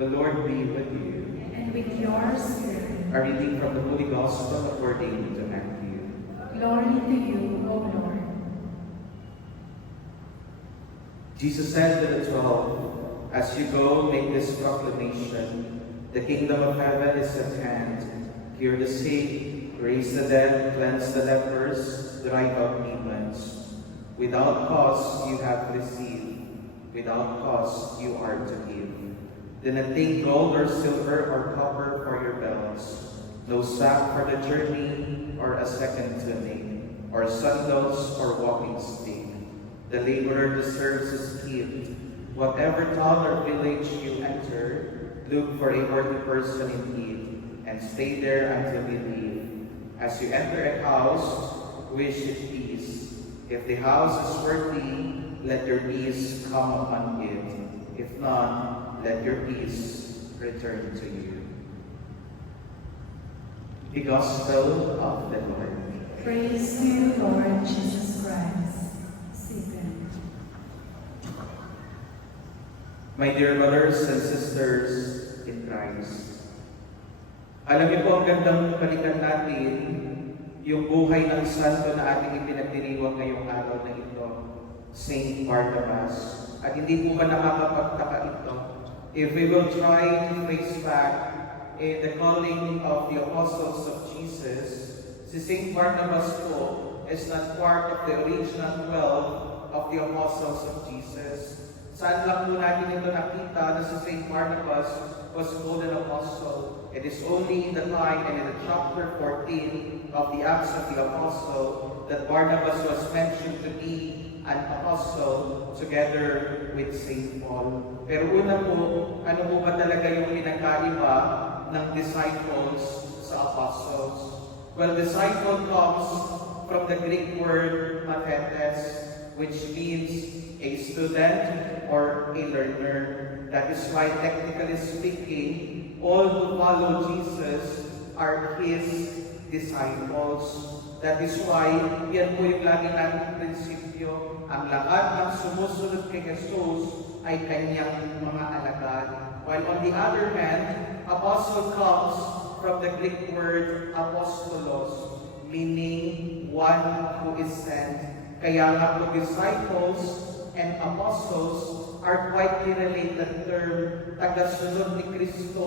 The Lord be with you. And with your spirit. A reading from the Holy Gospel according to Matthew. Glory to you, O Lord. Jesus said to the 12, "As you go, make this proclamation: the kingdom of heaven is at hand. Cure the sick, raise the dead, cleanse the lepers, drive out demons. Without cause you have received, without cause you are to give. Do not take gold or silver or copper for your belts, no sack for the journey, or a second tunic, or sandals or walking stick. The laborer deserves his gift. Whatever town or village you enter, look for a worthy person in need, and stay there until you leave. As you enter a house, wish it peace. If the house is worthy, let your peace come upon it. If not, let your peace return to you." The Gospel of the Lord. Praise to you, Lord Jesus Christ. Amen. My dear brothers and sisters in Christ, alam niyo po, ang gandang balikan natin yung buhay ng santo na ating ipinagdiriwang ngayong araw na ito, Saint Barnabas. At hindi po ba nakakapagtaka ito? If we will try to trace back in the calling of the apostles of Jesus, si Saint Barnabas po is not part of the original 12 of the apostles of Jesus. Saan lang po natin ito nakita na si Saint Barnabas was called an apostle? It is only in the time and in the chapter 14 of the Acts of the Apostle that Barnabas was mentioned to be an apostle together with Saint Paul. Pero una po, ano po ba talaga yung pinagkaiba ng disciples sa apostles? Well, disciple comes from the Greek word mathetes, which means a student or a learner. That is why, technically speaking, all who follow Jesus are His disciples. That is why, yan po yung lagi nating prinsipyo. Ang lahat ng sumusunod kay Jesus ay kanyang mga alagad. While on the other hand, apostle comes from the Greek word apostolos, meaning one who is sent. Kaya nga po, disciples and apostles are quite related term. Tagasunod ni Kristo,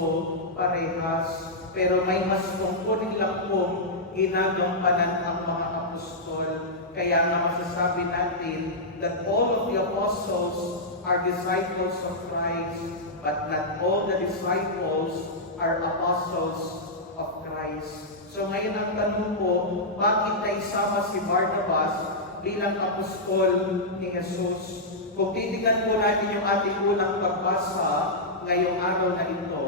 parehas. Pero may mas tungkulin lang pong ginagampanan ang mga apostol. Kaya nga masasabi natin that all of the apostles are disciples of Christ, but not all the disciples are apostles of Christ. So ngayon ang tanong po, bakit naisama si Barnabas bilang apostol ni Jesus? Kung titingnan po natin yung ating unang pagbasa ngayong araw na ito,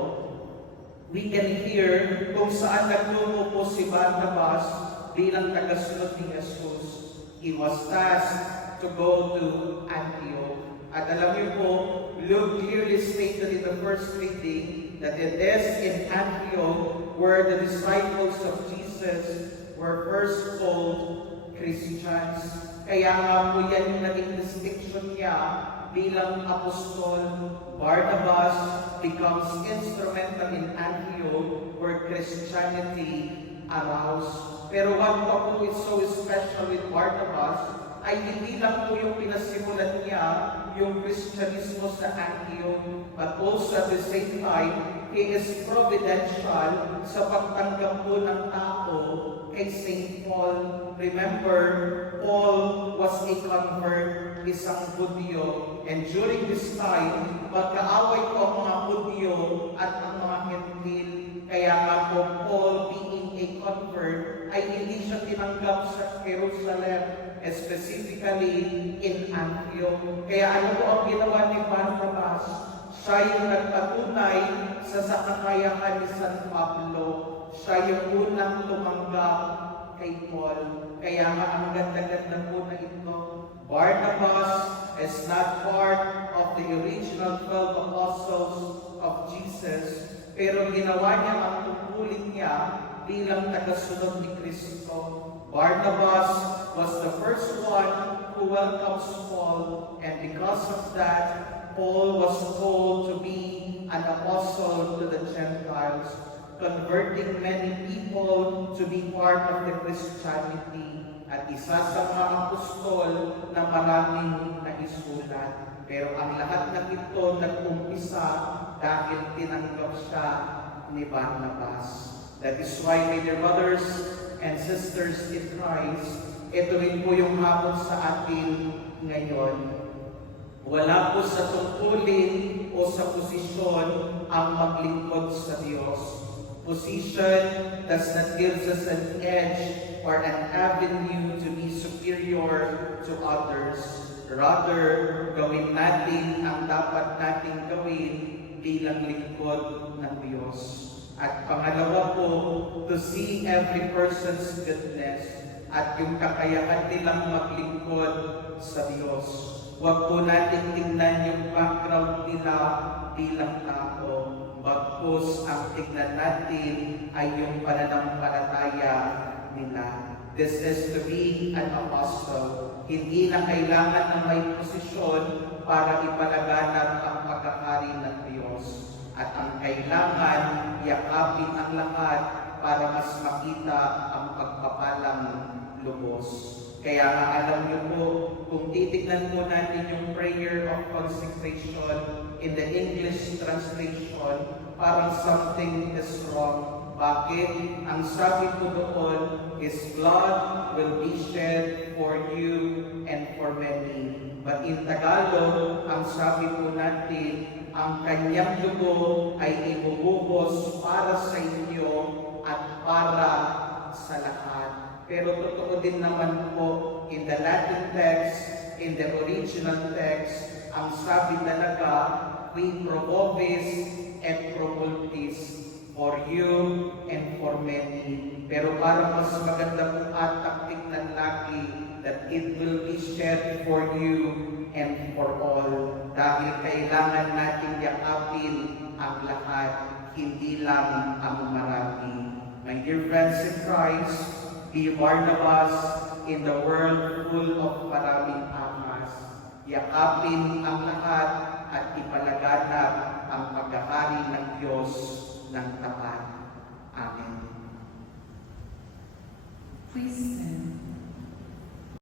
we can hear kung saan nagtungo po si Barnabas bilang tagasunod ni Jesus. He was tasked to go to Antioch. At alam niyo po, Luke clearly stated in the first reading that it is in Antioch where the disciples of Jesus were first called Christians. Kaya nga po yan yung naging distinction niya bilang apostol. Barnabas becomes instrumental in Antioch where Christianity aroused. Pero what po is so special with Barnabas ay hindi lang po yung pinasimulan niya yung Kristyanismo sa Antioch, but also at the same time, he is providential sa pagtanggap po ng tao kay St. Paul. Remember, Paul was a convert, isang Hudyo. And during this time, magkaaway po ang mga Hudyo at ang mga Hentil. Kaya nga po, Paul being a convert, ay hindi siya tinanggap sa Jerusalem, specifically in Antioch. Kaya ano po ang ginawa ni Barnabas? Siya yung nagpatunay sa kakayahan ni San Pablo. Siya yung unang tumanggap kay Paul. Kaya nga ang ganda-ganda po na ito. Barnabas is not part of the original 12 apostles of Jesus, pero ginawa niya ang tungkulin niya bilang tagasunod ni Kristo. Barnabas was the first one who welcomes Paul, and because of that, Paul was called to be an apostle converting many people to be part of the Christianity at isa sa mga apostol na maraming naisulat. Pero ang lahat ng ito nag-umpisa dahil tinanggap siya ni Barnabas. That is why, my dear brothers and sisters in Christ, ito rin po yung hamon sa atin ngayon. Wala po sa tungkulin o sa posisyon ang maglingkod sa Diyos. Position does not give us an edge or an avenue to be superior to others. Rather, gawin natin ang dapat nating gawin bilang lingkod ng Diyos. At pangalawa po, to see every person's goodness at yung kakayahan nilang maglingkod sa Diyos. Huwag po natin tingnan yung background nila bilang tao. Bagkus ang tingnan natin ay yung pananampalataya nila. This is to be an apostle. Hindi na kailangan ng may posisyon para ipalaganap ang pagkakari ng Diyos. At ang kailangan, yakapin ang lahat para mas makita ang pagpapalang lubos. Kaya nga alam niyo po, kung titignan po natin yung prayer of consecration in the English translation, parang something is wrong. Bakit? Ang sabi po doon, His blood will be shed for you and for many. But in Tagalog, ang sabi po natin, ang kanyang dugo ay ibubuhos para sa inyo at para sa lahat. Pero totoo din naman po, in the Latin text, in the original text, ang sabi talaga, qui pro vobis et pro multis, for you and for many. Pero para mas maganda po at tignan lagi that it will be shed for you and for all. Dahil kailangan natin yakapin ang lahat, hindi lang ang marami. My dear friends in Christ, be Barnabas in the world full of maraming amas. Yakapin ang lahat at ipalaganap ang pagkakari ng Diyos ng tapat. Amen. Please